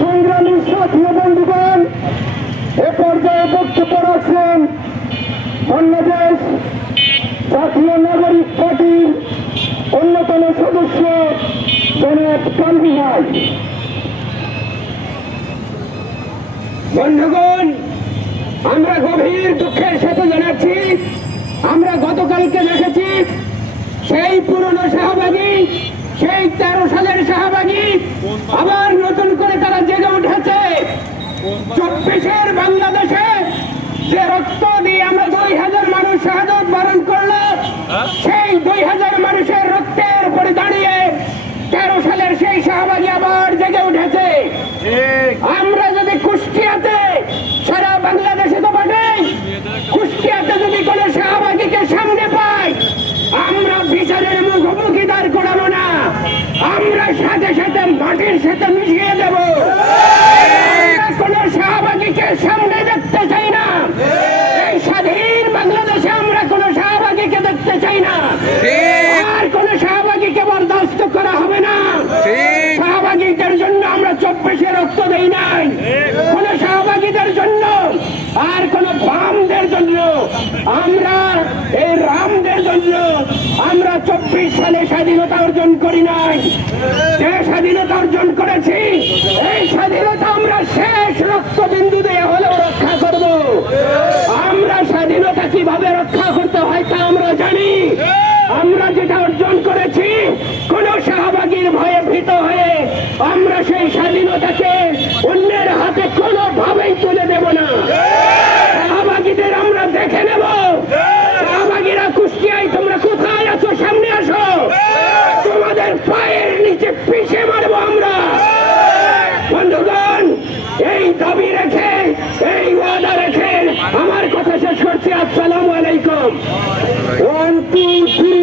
সংগ্রামী সাথী বন্ধুগণ, এ পর্যায়ে বক্তব্য রাখছেন বাংলাদেশ জাতীয় নাগরিক পার্টির অন্যতম সদস্য জনাব কামরুল ভাই। বন্ধুগণ, আমরা গভীর দুঃখের সাথে জানাচ্ছি, আমরা গতকালকে দেখেছি সেই পুরনো শাহবাগী, সেই 13 সালের শাহবাগী আবার নতুন করে তারা জেগে উঠেছে। 24-এর বাংলাদেশে যে রক্ত দিয়ে আমরা 2000 মানুষ শাহাদত বরণ করলো, সেই 2000 মানুষের রক্তের উপরে দাঁড়িয়ে 13 সালের সেই শাহবাগী আবার জেগে উঠেছে। আমরা যদি কুষ্টিয়াতে, সারা বাংলাদেশে তো বটেই, কুষ্টিয়াতে যদি কোনো শাহবাগীকে সামনে পাই, আমরা বিচারের মুখোমুখি দাঁড় করাবো না, আমরা সাথে সাথে মাটির সাথে মিশিয়ে দেব। কোন শাহবাগীকে সামনে দেখতে চাই না, এই স্বাধীন বাংলাদেশে আমরা কোন শাহবাগীকে দেখতে চাই না, আর কোন শাহবাগীকে বরদাস্ত করা হবে না। শাহবাগীদের জন্য আমরা 24-এ রক্ত দেই নাই, কোন শাহবাগীদের জন্য আর কোন বামদের জন্য, আমরা এই রামদের জন্য আমরা 24 সালে স্বাধীনতা অর্জন করি নাই। যে স্বাধীনতা অর্জন করেছি, এই স্বাধীনতা আমরা শেষ রক্তবিন্দু দিয়ে হলেও রক্ষা করব। আমরা স্বাধীনতা কিভাবে রক্ষা করতে হয় তা আমরা জানি। আমরা যেটা অর্জন করেছি, কোন শাহবাগীর ভয়ে ভীত হয়ে আমরা সেই স্বাধীনতাকে অন্যের হাতে কোনোভাবেই তুলে দেব না। শাহবাগীদের আমরা দেখে নেব। শাহবাগীরা কুষ্টিয়ায় তোমরা কোথায় আছো, সামনে আসো, তোমাদের পায়ের নিচে পিষে মারবো আমরা। বন্ধুগণ, এই দাবি রেখে, এই ওয়াদা রেখে আমার কথা শেষ করছি। আসসালামু আলাইকুম। 1 2 3